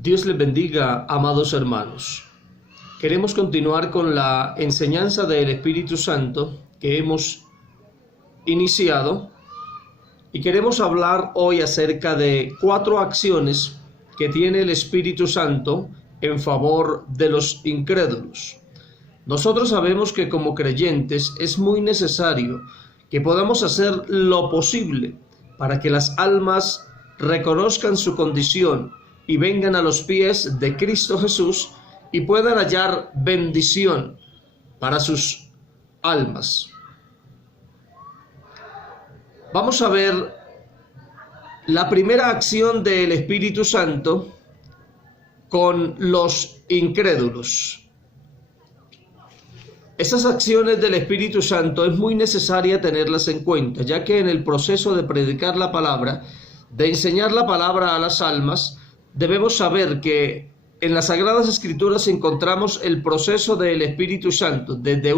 Dios les bendiga, amados hermanos. Queremos continuar con la enseñanza del Espíritu Santo que hemos iniciado y queremos hablar hoy acerca de 4 acciones que tiene el Espíritu Santo en favor de los incrédulos. Nosotros sabemos que como creyentes es muy necesario que podamos hacer lo posible para que las almas reconozcan su condición y vengan a los pies de Cristo Jesús y puedan hallar bendición para sus almas. Vamos a ver la primera acción del Espíritu Santo con los incrédulos. Esas acciones del Espíritu Santo es muy necesaria tenerlas en cuenta, ya que en el proceso de predicar la palabra, de enseñar la palabra a las almas, debemos saber que en las Sagradas Escrituras encontramos el proceso del Espíritu Santo, desde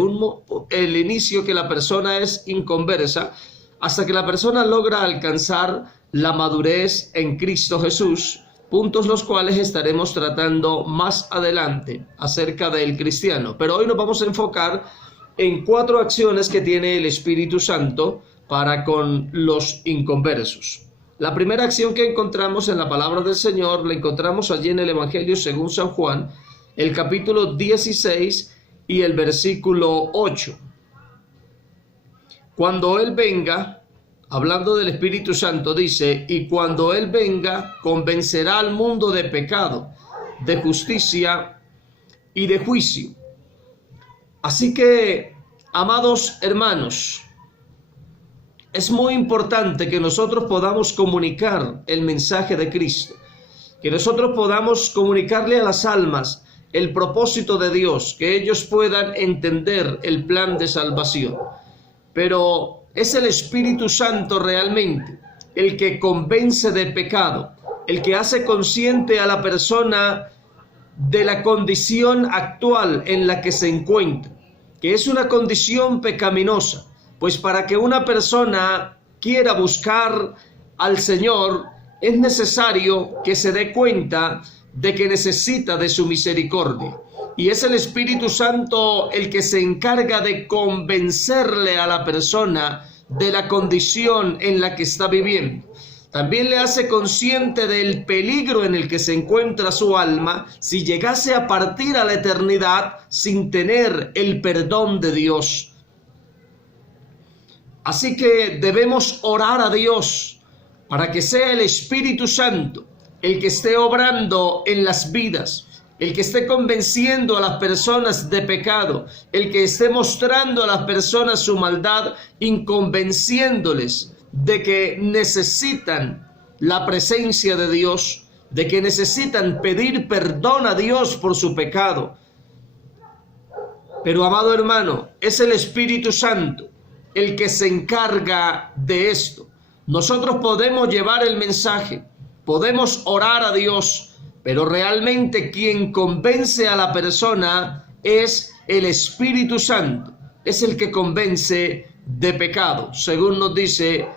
el inicio que la persona es inconversa, hasta que la persona logra alcanzar la madurez en Cristo Jesús, puntos los cuales estaremos tratando más adelante acerca del cristiano. Pero hoy nos vamos a enfocar en 4 acciones que tiene el Espíritu Santo para con los inconversos. La primera acción que encontramos en la palabra del Señor la encontramos allí en el Evangelio según San Juan, el capítulo 16 y el versículo 8. Cuando Él venga, hablando del Espíritu Santo, dice: y cuando Él venga, convencerá al mundo de pecado, de justicia y de juicio. Así que, amados hermanos, es muy importante que nosotros podamos comunicar el mensaje de Cristo, que nosotros podamos comunicarle a las almas el propósito de Dios, que ellos puedan entender el plan de salvación. Pero es el Espíritu Santo realmente el que convence de pecado, el que hace consciente a la persona de la condición actual en la que se encuentra, que es una condición pecaminosa. Pues para que una persona quiera buscar al Señor, es necesario que se dé cuenta de que necesita de su misericordia. Y es el Espíritu Santo el que se encarga de convencerle a la persona de la condición en la que está viviendo. También le hace consciente del peligro en el que se encuentra su alma si llegase a partir a la eternidad sin tener el perdón de Dios. Así que debemos orar a Dios para que sea el Espíritu Santo el que esté obrando en las vidas, el que esté convenciendo a las personas de pecado, el que esté mostrando a las personas su maldad y convenciéndoles de que necesitan la presencia de Dios, de que necesitan pedir perdón a Dios por su pecado. Pero, amado hermano, es el Espíritu Santo el que se encarga de esto. Nosotros podemos llevar el mensaje, podemos orar a Dios, pero realmente quien convence a la persona es el Espíritu Santo, es el que convence de pecado, según nos dice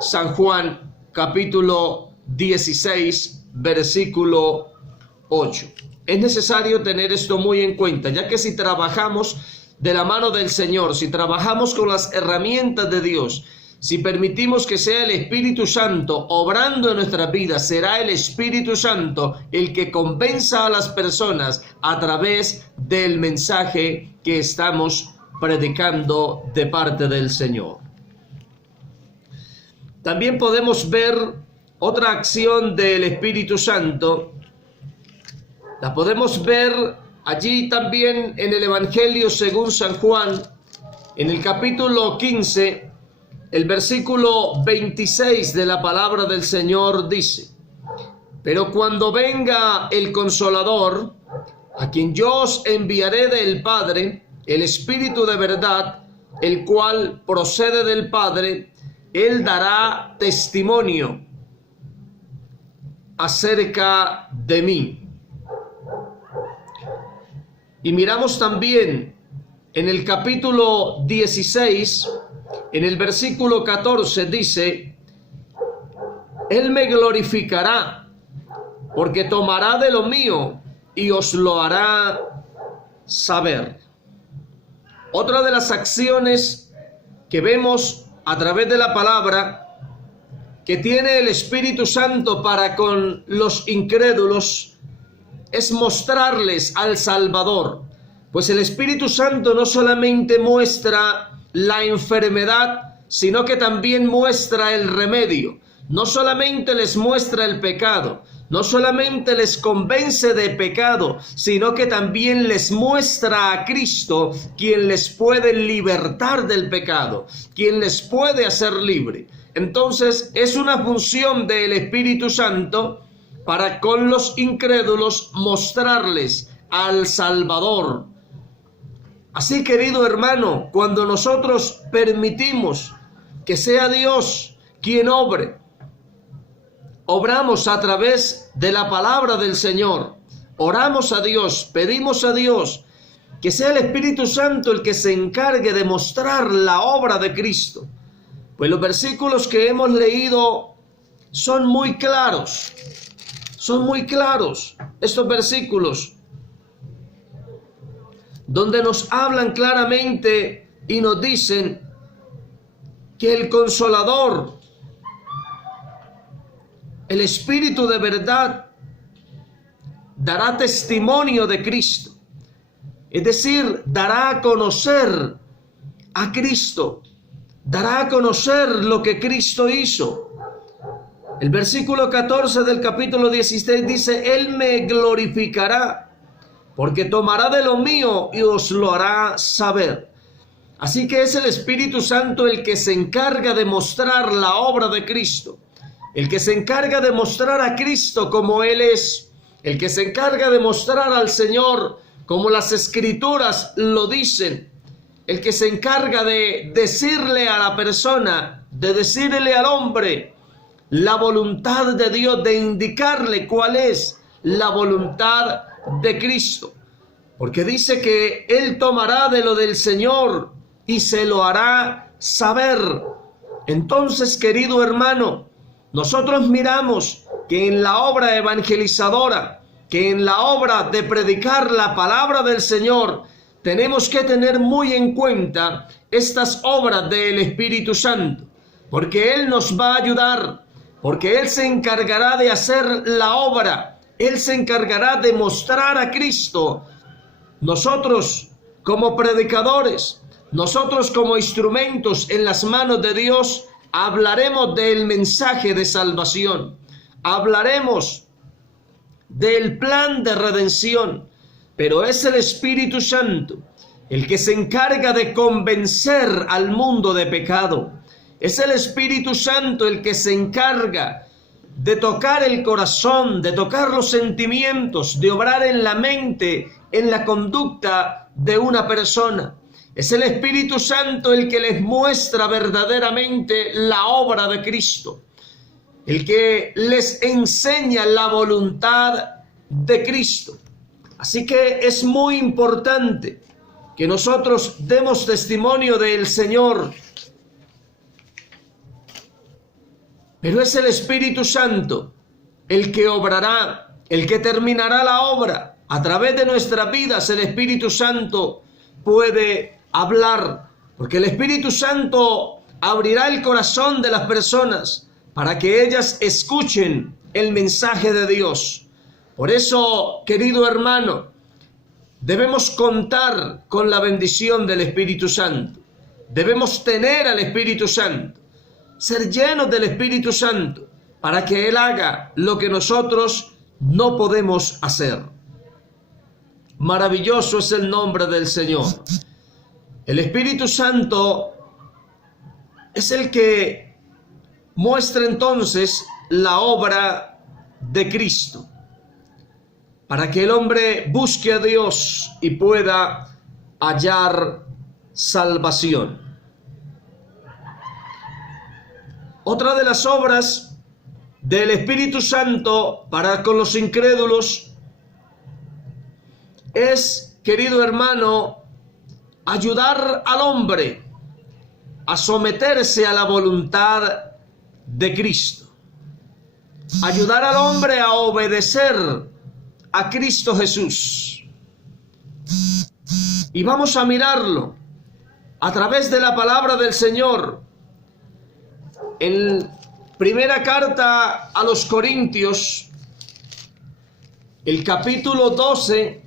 San Juan capítulo 16, versículo 8. Es necesario tener esto muy en cuenta, ya que si trabajamos de la mano del Señor, si trabajamos con las herramientas de Dios, si permitimos que sea el Espíritu Santo obrando en nuestras vidas, será el Espíritu Santo el que convenza a las personas a través del mensaje que estamos predicando de parte del Señor. También podemos ver otra acción del Espíritu Santo. La podemos ver allí también en el Evangelio según San Juan, en el capítulo 15, el versículo 26 de la palabra del Señor dice: pero cuando venga el Consolador, a quien yo os enviaré del Padre, el Espíritu de verdad, el cual procede del Padre, Él dará testimonio acerca de mí. Y miramos también en el capítulo 16, en el versículo 14 dice: Él me glorificará, porque tomará de lo mío y os lo hará saber. Otra de las acciones que vemos a través de la palabra que tiene el Espíritu Santo para con los incrédulos es mostrarles al Salvador. Pues el Espíritu Santo no solamente muestra la enfermedad, sino que también muestra el remedio. No solamente les muestra el pecado, no solamente les convence de pecado, sino que también les muestra a Cristo, quien les puede libertar del pecado, quien les puede hacer libre. Entonces es una función del Espíritu Santo para con los incrédulos mostrarles al Salvador. Así, querido hermano, cuando nosotros permitimos que sea Dios quien obre, obramos a través de la palabra del Señor, oramos a Dios, pedimos a Dios que sea el Espíritu Santo el que se encargue de mostrar la obra de Cristo. Pues los versículos que hemos leído son muy claros, estos versículos, donde nos hablan claramente y nos dicen que el Consolador, el Espíritu de verdad, dará testimonio de Cristo. Es decir, dará a conocer a Cristo, dará a conocer lo que Cristo hizo. El versículo 14 del capítulo 16 dice: Él me glorificará, porque tomará de lo mío y os lo hará saber. Así que es el Espíritu Santo el que se encarga de mostrar la obra de Cristo, el que se encarga de mostrar a Cristo como Él es, el que se encarga de mostrar al Señor como las Escrituras lo dicen, el que se encarga de decirle a la persona, de decirle al hombre la voluntad de Dios, de indicarle cuál es la voluntad de Cristo. Porque dice que Él tomará de lo del Señor y se lo hará saber. Entonces, querido hermano, nosotros miramos que en la obra evangelizadora, que en la obra de predicar la palabra del Señor, tenemos que tener muy en cuenta estas obras del Espíritu Santo, porque Él nos va a ayudar, porque Él se encargará de hacer la obra, Él se encargará de mostrar a Cristo. Nosotros como predicadores, nosotros como instrumentos en las manos de Dios, hablaremos del mensaje de salvación, hablaremos del plan de redención, pero es el Espíritu Santo el que se encarga de convencer al mundo de pecado. Es el Espíritu Santo el que se encarga de tocar el corazón, de tocar los sentimientos, de obrar en la mente, en la conducta de una persona. Es el Espíritu Santo el que les muestra verdaderamente la obra de Cristo, el que les enseña la voluntad de Cristo. Así que es muy importante que nosotros demos testimonio del Señor, pero es el Espíritu Santo el que obrará, el que terminará la obra. A través de nuestras vidas el Espíritu Santo puede hablar, porque el Espíritu Santo abrirá el corazón de las personas para que ellas escuchen el mensaje de Dios. Por eso, querido hermano, debemos contar con la bendición del Espíritu Santo. Debemos tener al Espíritu Santo, ser llenos del Espíritu Santo, para que Él haga lo que nosotros no podemos hacer. Maravilloso es el nombre del Señor. El Espíritu Santo es el que muestra entonces la obra de Cristo, para que el hombre busque a Dios y pueda hallar salvación. Otra de las obras del Espíritu Santo para con los incrédulos es, querido hermano, ayudar al hombre a someterse a la voluntad de Cristo. ayudar al hombre a obedecer a Cristo Jesús. Y vamos a mirarlo a través de la palabra del Señor. En primera carta a los Corintios, el capítulo 12,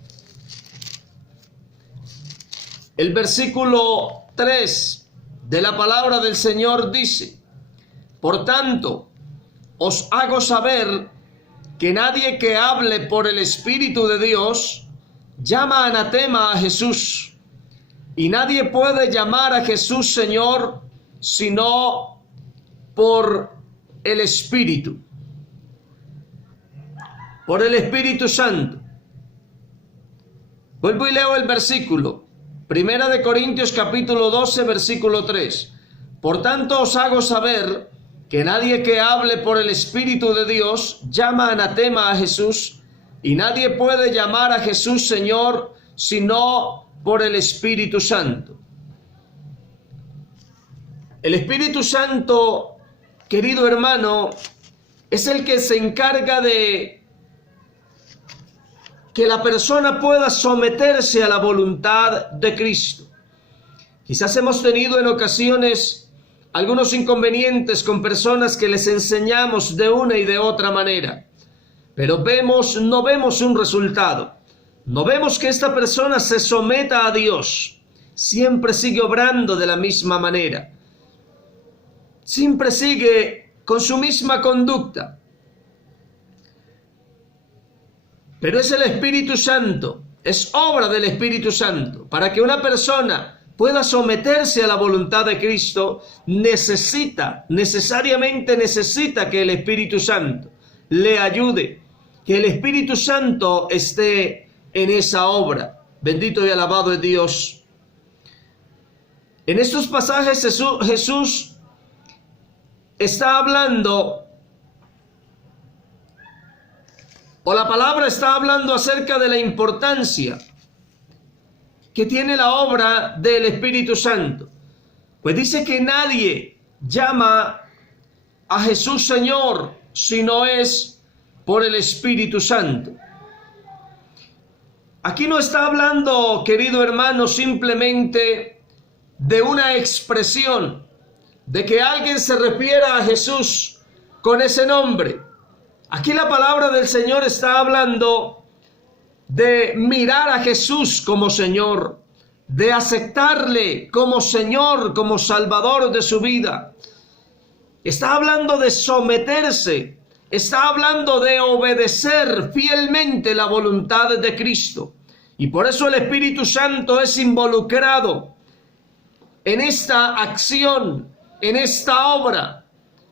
el versículo 3 de la palabra del Señor dice: por tanto, os hago saber que nadie que hable por el Espíritu de Dios llama anatema a Jesús, y nadie puede llamar a Jesús Señor sino por el Espíritu, por el Espíritu Santo. Vuelvo y leo el versículo, Primera de Corintios capítulo 12, versículo 3. Por tanto os hago saber que nadie que hable por el Espíritu de Dios llama anatema a Jesús, y nadie puede llamar a Jesús Señor sino por el Espíritu Santo. El Espíritu Santo, querido hermano, es el que se encarga de que la persona pueda someterse a la voluntad de Cristo. Quizás hemos tenido en ocasiones algunos inconvenientes con personas que les enseñamos de una y de otra manera, pero no vemos un resultado. No vemos que esta persona se someta a Dios. Siempre sigue obrando de la misma manera. Siempre sigue con su misma conducta. Pero es el Espíritu Santo, es obra del Espíritu Santo. Para que una persona pueda someterse a la voluntad de Cristo, necesariamente necesita que el Espíritu Santo le ayude, que el Espíritu Santo esté en esa obra. Bendito y alabado es Dios. En estos pasajes Jesús está hablando, o la palabra está hablando acerca de la importancia que tiene la obra del Espíritu Santo. Pues dice que nadie llama a Jesús Señor si no es por el Espíritu Santo. Aquí no está hablando, querido hermano, simplemente de una expresión, de que alguien se refiera a Jesús con ese nombre. Aquí la palabra del Señor está hablando de mirar a Jesús como Señor, de aceptarle como Señor, como Salvador de su vida. Está hablando de someterse, está hablando de obedecer fielmente la voluntad de Cristo. Y por eso el Espíritu Santo es involucrado en esta acción, en esta obra,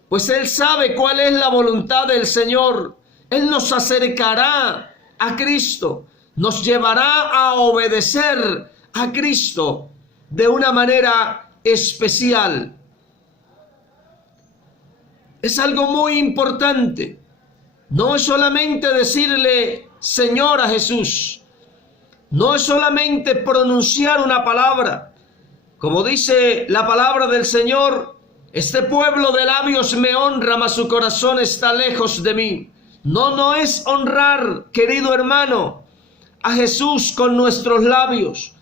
pues Él sabe cuál es la voluntad del Señor. Él nos acercará a Cristo, nos llevará a obedecer a Cristo de una manera especial. Es algo muy importante. No es solamente decirle Señor a Jesús, no es solamente pronunciar una palabra. Como dice la palabra del Señor, este pueblo de labios me honra, mas su corazón está lejos de mí. No es honrar, querido hermano, a Jesús con nuestros labios.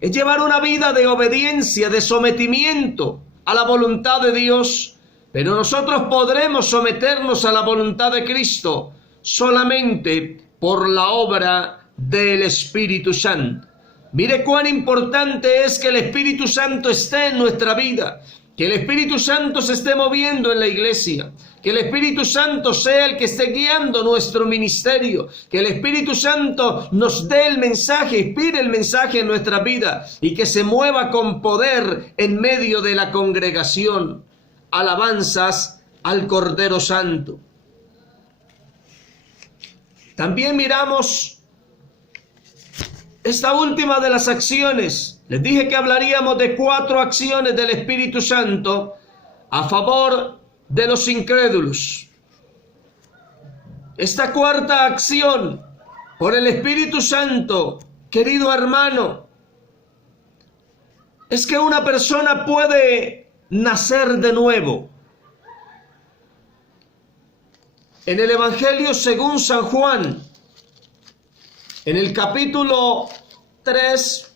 Es llevar una vida de obediencia, de sometimiento a la voluntad de Dios. Pero nosotros podremos someternos a la voluntad de Cristo solamente por la obra del Espíritu Santo. Mire cuán importante es que el Espíritu Santo esté en nuestra vida, que el Espíritu Santo se esté moviendo en la iglesia, que el Espíritu Santo sea el que esté guiando nuestro ministerio, que el Espíritu Santo nos dé el mensaje, inspire el mensaje en nuestra vida y que se mueva con poder en medio de la congregación. Alabanzas al Cordero Santo. También miramos esta última de las acciones. Les dije que hablaríamos de 4 acciones del Espíritu Santo a favor de los incrédulos. Esta 4ª acción por el Espíritu Santo, querido hermano, es que una persona puede nacer de nuevo. en el Evangelio según San Juan, en el capítulo 3,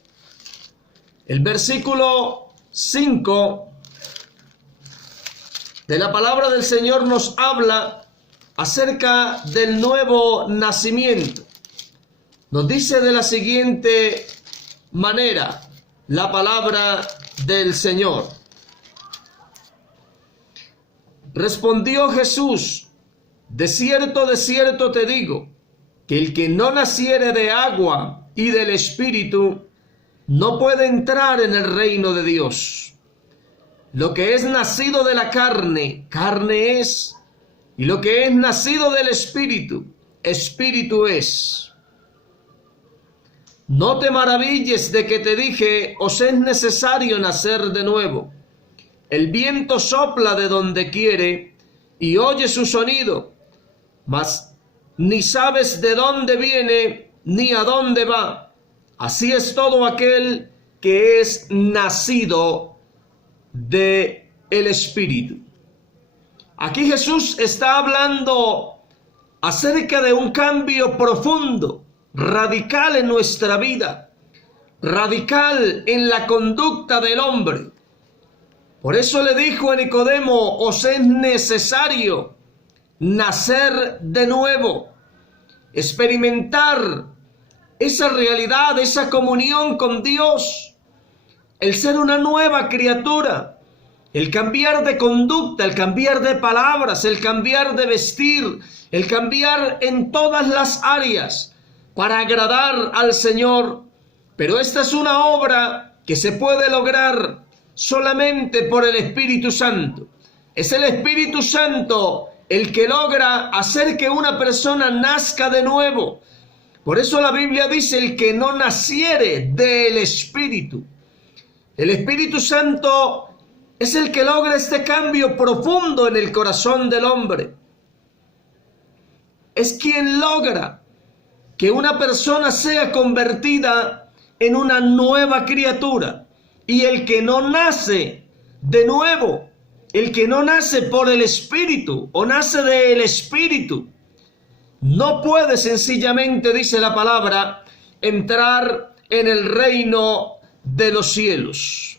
el versículo 5 de la palabra del Señor nos habla acerca del nuevo nacimiento. Nos dice de la siguiente manera la palabra del Señor. Respondió Jesús: de cierto te digo, que el que no naciere de agua y del Espíritu no puede entrar en el reino de Dios. Lo que es nacido de la carne, carne es, y lo que es nacido del Espíritu, Espíritu es. No te maravilles de que te dije, os es necesario nacer de nuevo. El viento sopla de donde quiere y oye su sonido, mas ni sabes de dónde viene ni a dónde va. Así es todo aquel que es nacido de el Espíritu. Aquí Jesús está hablando acerca de un cambio profundo, radical en nuestra vida, radical en la conducta del hombre. Por eso le dijo a Nicodemo: os es necesario nacer de nuevo, experimentar esa realidad, esa comunión con Dios, el ser una nueva criatura, el cambiar de conducta, el cambiar de palabras, el cambiar de vestir, el cambiar en todas las áreas para agradar al Señor. Pero esta es una obra que se puede lograr solamente por el Espíritu Santo. Es el Espíritu Santo el que logra hacer que una persona nazca de nuevo. Por eso la Biblia dice: el que no naciere del Espíritu. El Espíritu Santo es el que logra este cambio profundo en el corazón del hombre. Es quien logra que una persona sea convertida en una nueva criatura. Y el que no nace de nuevo, el que no nace por el Espíritu o nace del Espíritu, no puede sencillamente, dice la palabra, entrar en el reino de los cielos.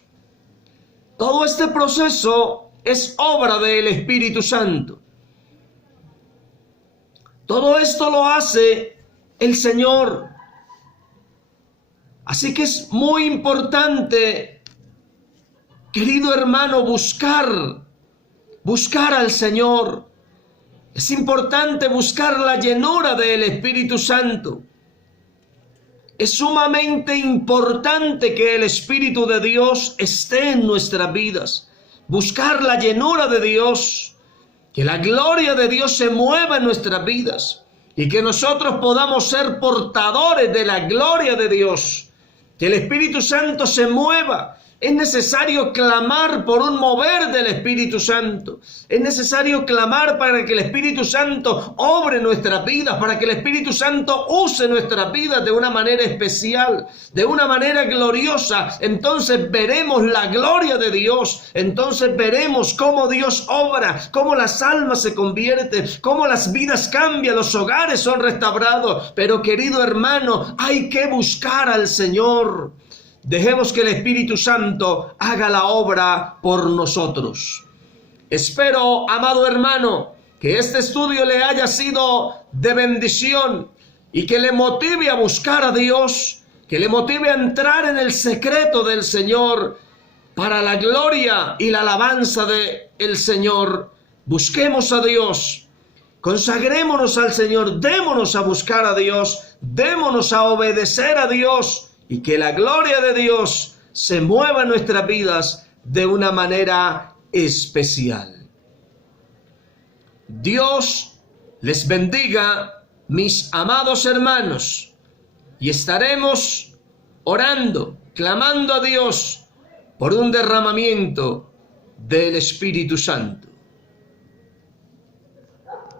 Todo este proceso es obra del Espíritu Santo. Todo esto lo hace el Señor. Así que es muy importante, querido hermano, buscar al Señor. Es importante buscar la llenura del Espíritu Santo. Es sumamente importante que el Espíritu de Dios esté en nuestras vidas. Buscar la llenura de Dios, que la gloria de Dios se mueva en nuestras vidas y que nosotros podamos ser portadores de la gloria de Dios. Que el Espíritu Santo se mueva. Es necesario clamar por un mover del Espíritu Santo. Es necesario clamar para que el Espíritu Santo obre nuestras vidas, para que el Espíritu Santo use nuestras vidas de una manera especial, de una manera gloriosa. Entonces veremos la gloria de Dios. Entonces veremos cómo Dios obra, cómo las almas se convierten, cómo las vidas cambian, los hogares son restaurados. Pero, querido hermano, hay que buscar al Señor. Dejemos que el Espíritu Santo haga la obra por nosotros. Espero, amado hermano, que este estudio le haya sido de bendición y que le motive a buscar a Dios, que le motive a entrar en el secreto del Señor para la gloria y la alabanza del Señor. Busquemos a Dios, consagrémonos al Señor, démonos a buscar a Dios, démonos a obedecer a Dios. Y que la gloria de Dios se mueva en nuestras vidas de una manera especial. Dios les bendiga, mis amados hermanos, y estaremos orando, clamando a Dios por un derramamiento del Espíritu Santo.